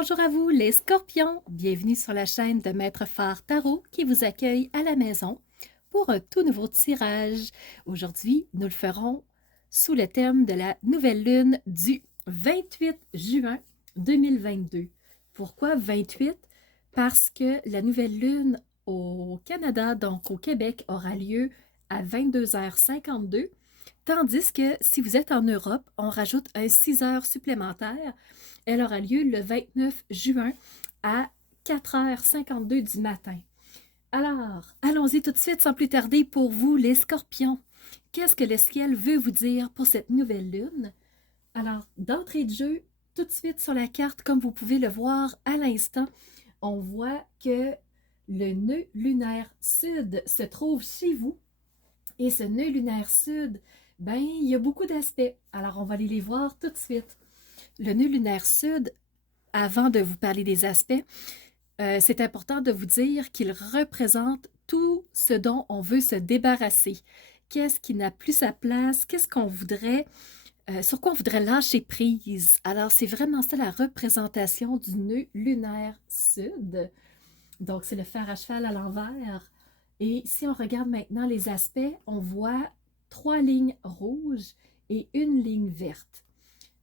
Bonjour à vous les scorpions, bienvenue sur la chaîne de Maître Phare Tarot qui vous accueille à la maison pour un tout nouveau tirage. Aujourd'hui, nous le ferons sous le thème de la nouvelle lune du 28 juin 2022. Pourquoi 28? Parce que la nouvelle lune au Canada, donc au Québec, aura lieu à 22h52, tandis que si vous êtes en Europe, on rajoute un 6 heures supplémentaires. Elle aura lieu le 29 juin à 4h52 du matin. Alors, allons-y tout de suite sans plus tarder pour vous, les scorpions. Qu'est-ce que le ciel veut vous dire pour cette nouvelle lune? Alors, d'entrée de jeu, tout de suite sur la carte, comme vous pouvez le voir à l'instant, on voit que le nœud lunaire sud se trouve chez vous. Et ce nœud lunaire sud, ben, il y a beaucoup d'aspects. Alors, on va aller les voir tout de suite. Le nœud lunaire sud, avant de vous parler des aspects, c'est important de vous dire qu'il représente tout ce dont on veut se débarrasser. Qu'est-ce qui n'a plus sa place? Qu'est-ce qu'on voudrait, sur quoi on voudrait lâcher prise? Alors, c'est vraiment ça la représentation du nœud lunaire sud. Donc, c'est le fer à cheval à l'envers. Et si on regarde maintenant les aspects, on voit 3 lignes rouges et une ligne verte.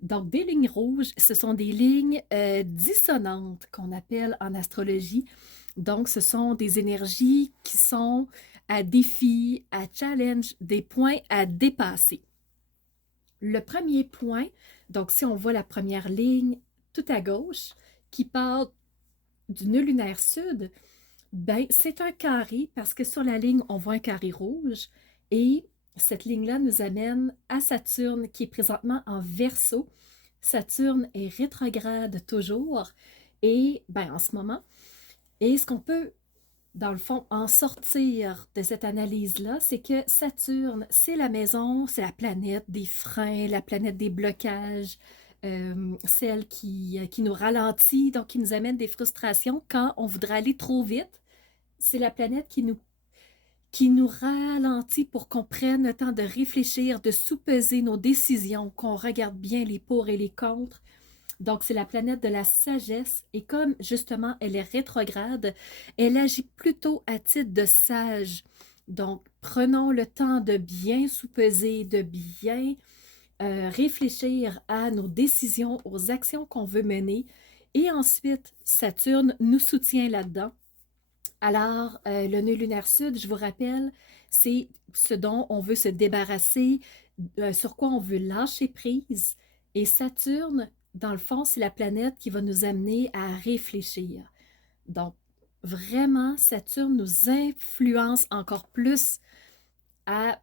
Donc, des lignes rouges, ce sont des lignes dissonantes qu'on appelle en astrologie. Donc, ce sont des énergies qui sont à défi, à challenge, des points à dépasser. Le premier point, donc si on voit la première ligne tout à gauche, qui part du nœud lunaire sud, ben, c'est un carré parce que sur la ligne, on voit un carré rouge et cette ligne-là nous amène à Saturne qui est présentement en Verseau. Saturne est rétrograde toujours et ben, en ce moment, et ce qu'on peut, dans le fond, en sortir de cette analyse-là, c'est que Saturne, c'est la maison, c'est la planète des freins, la planète des blocages, celle qui nous ralentit, donc qui nous amène des frustrations quand on voudrait aller trop vite. C'est la planète qui nous ralentit pour qu'on prenne le temps de réfléchir, de sous-peser nos décisions, qu'on regarde bien les pour et les contre. Donc, c'est la planète de la sagesse et comme justement elle est rétrograde, elle agit plutôt à titre de sage. Donc, prenons le temps de bien sous-peser, de bien réfléchir à nos décisions, aux actions qu'on veut mener. Et ensuite, Saturne nous soutient là-dedans. Alors, le nœud lunaire sud, je vous rappelle, c'est ce dont on veut se débarrasser, sur quoi on veut lâcher prise. Et Saturne, dans le fond, c'est la planète qui va nous amener à réfléchir. Donc, vraiment, Saturne nous influence encore plus à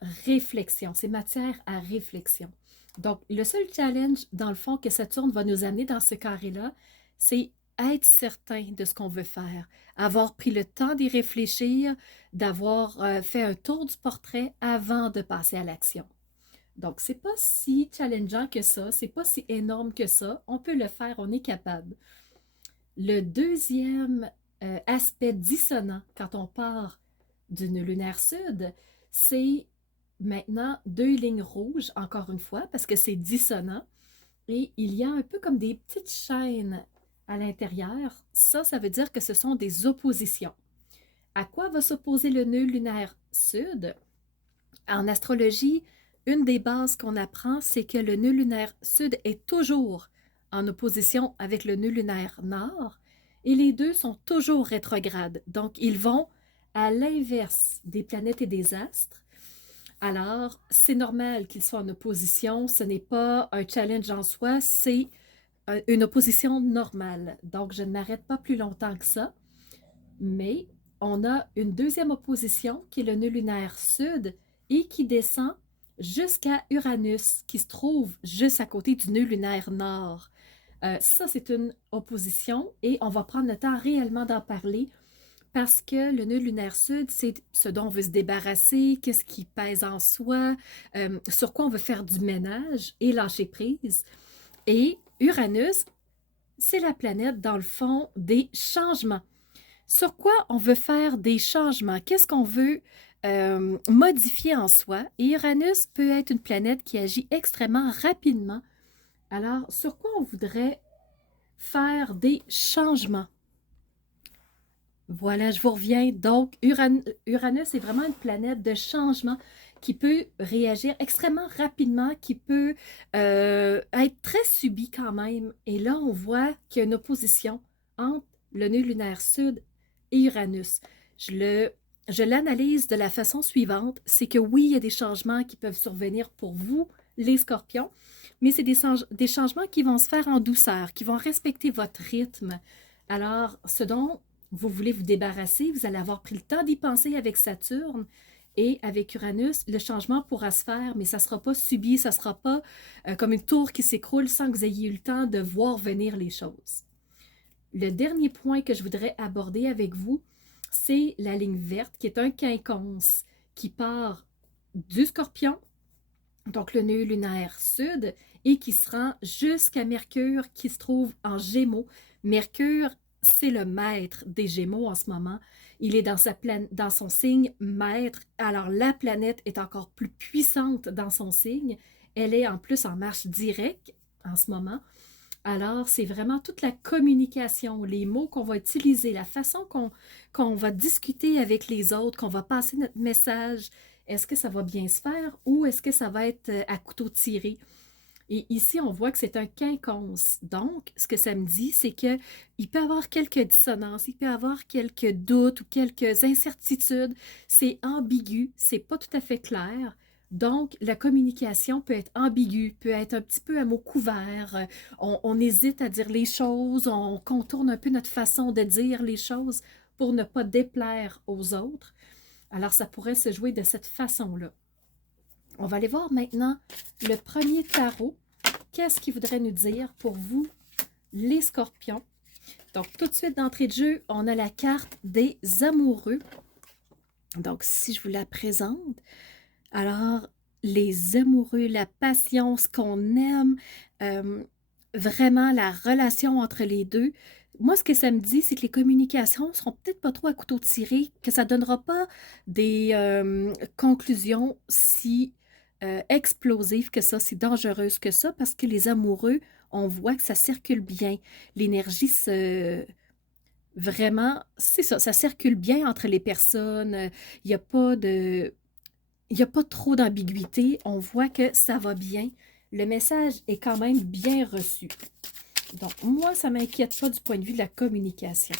réflexion. C'est matière à réflexion. Donc, le seul challenge, dans le fond, que Saturne va nous amener dans ce carré-là, c'est être certain de ce qu'on veut faire, avoir pris le temps d'y réfléchir, d'avoir fait un tour du portrait avant de passer à l'action. Donc, c'est pas si challengeant que ça, c'est pas si énorme que ça. On peut le faire, on est capable. Le deuxième aspect dissonant quand on part d'une lunaire sud, c'est maintenant 2 lignes rouges, encore une fois, parce que c'est dissonant. Et il y a un peu comme des petites chaînes à l'intérieur. Ça veut dire que ce sont des oppositions. À quoi va s'opposer le nœud lunaire sud? En astrologie, une des bases qu'on apprend, c'est que le nœud lunaire sud est toujours en opposition avec le nœud lunaire nord et les deux sont toujours rétrogrades. Donc, ils vont à l'inverse des planètes et des astres. Alors, c'est normal qu'ils soient en opposition. Ce n'est pas un challenge en soi, c'est une opposition normale. Donc, je ne m'arrête pas plus longtemps que ça. Mais on a une deuxième opposition qui est le nœud lunaire sud et qui descend jusqu'à Uranus, qui se trouve juste à côté du nœud lunaire nord. Ça, c'est une opposition et on va prendre le temps réellement d'en parler parce que le nœud lunaire sud, c'est ce dont on veut se débarrasser, qu'est-ce qui pèse en soi, sur quoi on veut faire du ménage et lâcher prise. Et Uranus, c'est la planète, dans le fond, des changements. Sur quoi on veut faire des changements? Qu'est-ce qu'on veut modifier en soi? Et Uranus peut être une planète qui agit extrêmement rapidement. Alors, sur quoi on voudrait faire des changements. Voilà, je vous reviens. Donc, Uranus est vraiment une planète de changement qui peut réagir extrêmement rapidement, qui peut être très subi quand même. Et là, on voit qu'il y a une opposition entre le nœud lunaire sud et Uranus. Je l'analyse de la façon suivante, c'est que oui, il y a des changements qui peuvent survenir pour vous, les scorpions, mais c'est des changements qui vont se faire en douceur, qui vont respecter votre rythme. Alors, ce dont vous voulez vous débarrasser, vous allez avoir pris le temps d'y penser avec Saturne et avec Uranus, le changement pourra se faire, mais ça ne sera pas subi, ça ne sera pas comme une tour qui s'écroule sans que vous ayez eu le temps de voir venir les choses. Le dernier point que je voudrais aborder avec vous, c'est la ligne verte qui est un quinconce qui part du Scorpion, donc le nœud lunaire sud, et qui se rend jusqu'à Mercure qui se trouve en Gémeaux. Mercure, c'est le maître des Gémeaux en ce moment. Il est dans son signe maître. Alors la planète est encore plus puissante dans son signe. Elle est en plus en marche directe en ce moment. Alors, c'est vraiment toute la communication, les mots qu'on va utiliser, la façon qu'on va discuter avec les autres, qu'on va passer notre message. Est-ce que ça va bien se faire ou est-ce que ça va être à couteau tiré? Et ici, on voit que c'est un quinconce. Donc, ce que ça me dit, c'est qu'il peut y avoir quelques dissonances, il peut y avoir quelques doutes ou quelques incertitudes. C'est ambigu, c'est pas tout à fait clair. Donc, la communication peut être ambiguë, peut être un petit peu à mots couverts. On hésite à dire les choses, on contourne un peu notre façon de dire les choses pour ne pas déplaire aux autres. Alors, ça pourrait se jouer de cette façon-là. On va aller voir maintenant le premier tarot. Qu'est-ce qu'il voudrait nous dire pour vous, les scorpions? Donc, tout de suite d'entrée de jeu, on a la carte des amoureux. Donc, si je vous la présente, alors, les amoureux, la passion, ce qu'on aime, vraiment la relation entre les deux. Moi, ce que ça me dit, c'est que les communications ne seront peut-être pas trop à couteau tiré, que ça ne donnera pas des conclusions si explosives que ça, si dangereuses que ça, parce que les amoureux, on voit que ça circule bien. L'énergie se... Vraiment, c'est ça, ça circule bien entre les personnes. Il n'y a pas de... Il n'y a pas trop d'ambiguïté. On voit que ça va bien. Le message est quand même bien reçu. Donc, moi, ça ne m'inquiète pas du point de vue de la communication.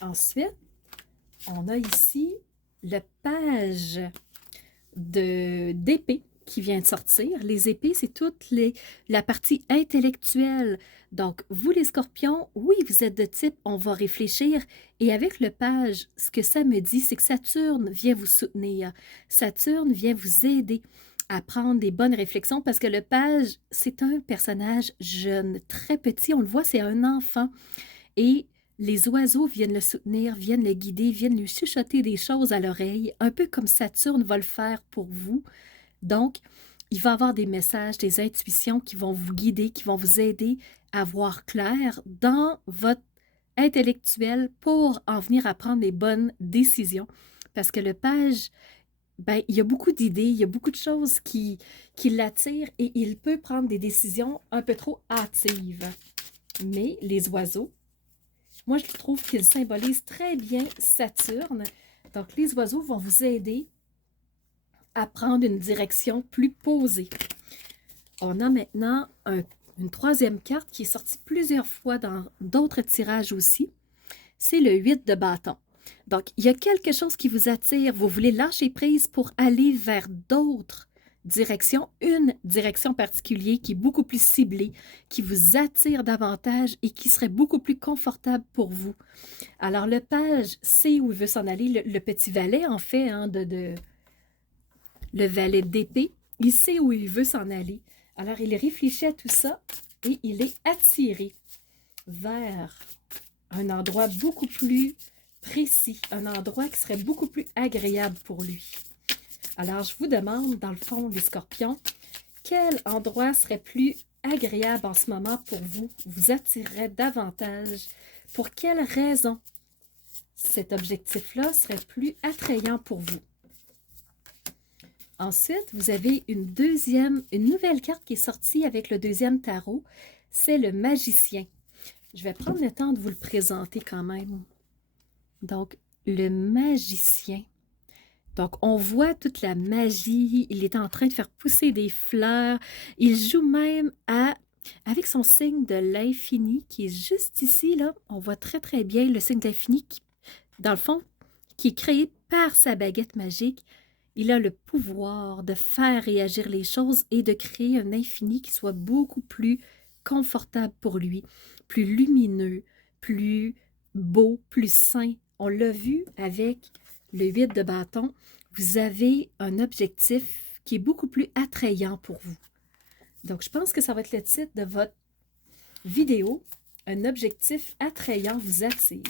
Ensuite, on a ici le page d'épée qui vient de sortir. Les épées, c'est toute la partie intellectuelle. Donc, vous les scorpions, oui, vous êtes de type, on va réfléchir. Et avec le page, ce que ça me dit, c'est que Saturne vient vous soutenir. Saturne vient vous aider à prendre des bonnes réflexions parce que le page, c'est un personnage jeune, très petit. On le voit, c'est un enfant. Et les oiseaux viennent le soutenir, viennent le guider, viennent lui chuchoter des choses à l'oreille, un peu comme Saturne va le faire pour vous. Donc, il va y avoir des messages, des intuitions qui vont vous guider, qui vont vous aider à voir clair dans votre intellectuel pour en venir à prendre les bonnes décisions. Parce que le page, ben, il y a beaucoup d'idées, il y a beaucoup de choses qui l'attirent et il peut prendre des décisions un peu trop hâtives. Mais les oiseaux, moi, je trouve qu'ils symbolisent très bien Saturne. Donc, les oiseaux vont vous aider à prendre une direction plus posée. On a maintenant une troisième carte qui est sortie plusieurs fois dans d'autres tirages aussi. C'est le 8 de bâton. Donc, il y a quelque chose qui vous attire. Vous voulez lâcher prise pour aller vers d'autres directions, une direction particulière qui est beaucoup plus ciblée, qui vous attire davantage et qui serait beaucoup plus confortable pour vous. Alors, le page sait où il veut s'en aller. Le petit valet, en fait, hein, le valet d'épée, il sait où il veut s'en aller. Alors, il réfléchit à tout ça et il est attiré vers un endroit beaucoup plus précis, un endroit qui serait beaucoup plus agréable pour lui. Alors, je vous demande, dans le fond, les scorpions, quel endroit serait plus agréable en ce moment pour vous, vous attirerait davantage? Pour quelle raison cet objectif-là serait plus attrayant pour vous? Ensuite, vous avez une nouvelle carte qui est sortie avec le deuxième tarot. C'est le magicien. Je vais prendre le temps de vous le présenter quand même. Donc, le magicien. Donc, on voit toute la magie. Il est en train de faire pousser des fleurs. Il joue même avec son signe de l'infini qui est juste ici, là. On voit très, très bien le signe de l'infini qui, dans le fond, qui est créé par sa baguette magique. Il a le pouvoir de faire réagir les choses et de créer un infini qui soit beaucoup plus confortable pour lui, plus lumineux, plus beau, plus sain. On l'a vu avec le 8 de bâton. Vous avez un objectif qui est beaucoup plus attrayant pour vous. Donc, je pense que ça va être le titre de votre vidéo. Un objectif attrayant vous attire.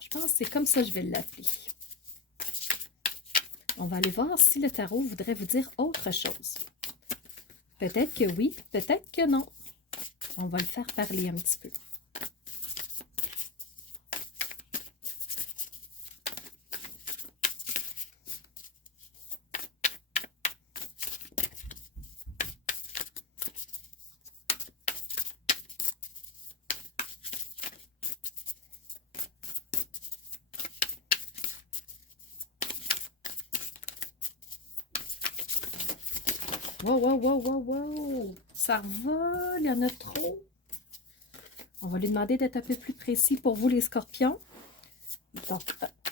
Je pense que c'est comme ça que je vais l'appeler. On va aller voir si le tarot voudrait vous dire autre chose. Peut-être que oui, peut-être que non. On va le faire parler un petit peu. Wow, wow, wow, wow, wow! Ça revole, il y en a trop. On va lui demander d'être un peu plus précis pour vous, les scorpions. Donc,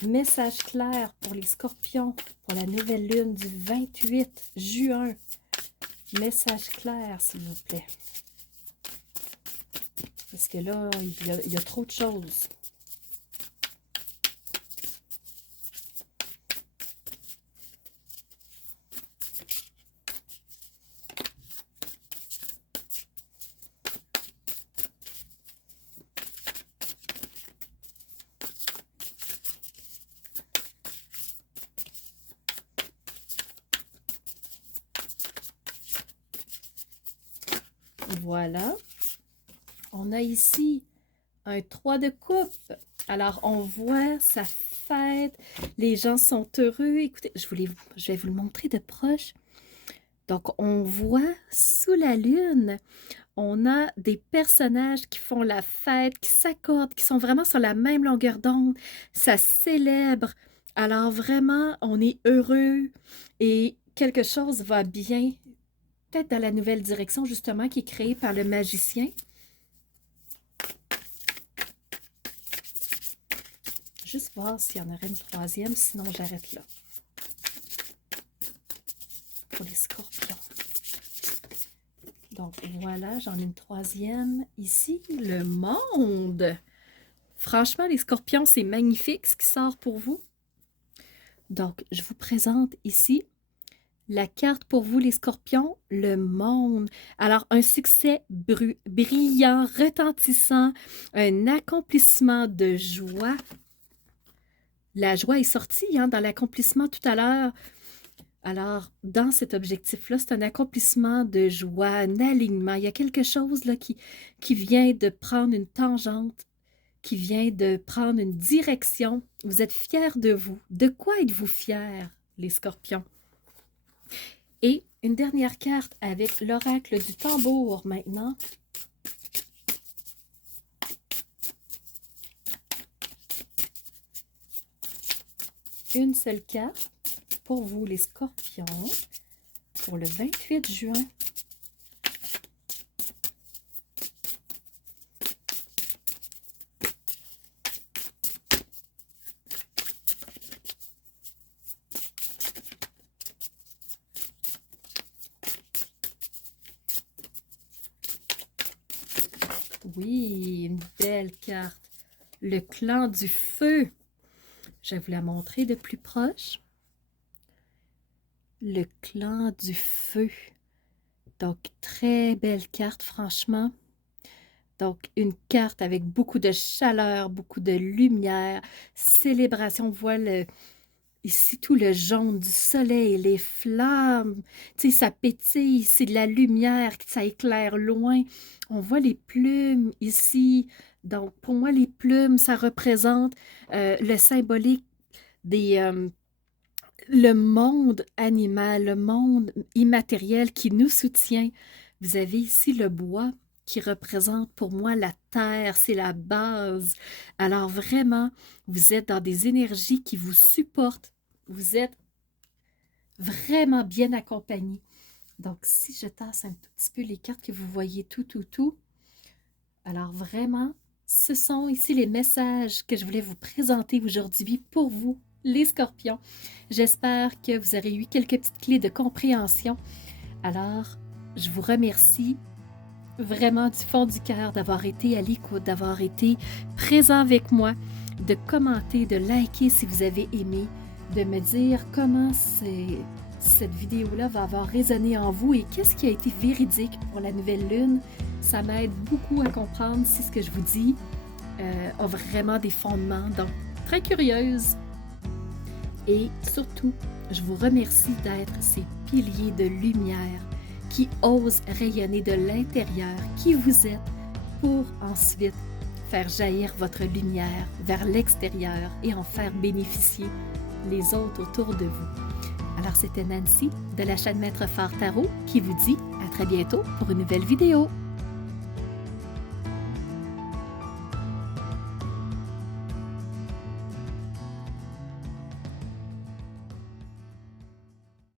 message clair pour les scorpions pour la nouvelle lune du 28 juin. Message clair, s'il vous plaît. Parce que là, il y a trop de choses. Voilà. On a ici un 3 de coupe. Alors, on voit sa fête. Les gens sont heureux. Écoutez, je vais vous le montrer de proche. Donc, on voit sous la lune, on a des personnages qui font la fête, qui s'accordent, qui sont vraiment sur la même longueur d'onde. Ça célèbre. Alors, vraiment, on est heureux et quelque chose va bien. Peut-être dans la nouvelle direction, justement, qui est créée par le magicien. Juste voir s'il y en aurait une troisième, sinon j'arrête là. Pour les scorpions. Donc voilà, j'en ai une troisième ici. Le monde. Franchement, les scorpions, c'est magnifique ce qui sort pour vous. Donc, je vous présente ici la carte pour vous, les scorpions, le monde. Alors, un succès brillant, retentissant, un accomplissement de joie. La joie est sortie dans l'accomplissement tout à l'heure. Alors, dans cet objectif-là, c'est un accomplissement de joie, un alignement. Il y a quelque chose là, qui vient de prendre une tangente, qui vient de prendre une direction. Vous êtes fiers de vous. De quoi êtes-vous fiers, les scorpions? Et une dernière carte avec l'oracle du tambour maintenant. Une seule carte pour vous, les scorpions, pour le 28 juin. Oui, une belle carte. Le clan du feu. Je vais vous la montrer de plus proche. Le clan du feu. Donc, très belle carte, franchement. Donc, une carte avec beaucoup de chaleur, beaucoup de lumière, célébration. On voit ici tout le jaune du soleil, les flammes. Tu sais, ça pétille, c'est de la lumière, ça éclaire loin. On voit les plumes ici. Donc, pour moi, les plumes, ça représente le symbolique des... le monde animal, le monde immatériel qui nous soutient. Vous avez ici le bois qui représente pour moi la terre, c'est la base. Alors vraiment, vous êtes dans des énergies qui vous supportent. Vous êtes vraiment bien accompagné. Donc, si je tasse un tout petit peu les cartes que vous voyez tout, alors vraiment, ce sont ici les messages que je voulais vous présenter aujourd'hui pour vous, les scorpions. J'espère que vous aurez eu quelques petites clés de compréhension. Alors, je vous remercie vraiment du fond du cœur d'avoir été à l'écoute, d'avoir été présent avec moi, de commenter, de liker si vous avez aimé, de me dire comment cette vidéo-là va avoir résonné en vous et qu'est-ce qui a été véridique pour la nouvelle lune. Ça m'aide beaucoup à comprendre si ce que je vous dis a vraiment des fondements. Donc, très curieuse. Et surtout, je vous remercie d'être ces piliers de lumière qui osent rayonner de l'intérieur, qui vous êtes, pour ensuite faire jaillir votre lumière vers l'extérieur et en faire bénéficier les autres autour de vous. Alors, c'était Nancy de la chaîne Maître Phare Tarot qui vous dit à très bientôt pour une nouvelle vidéo.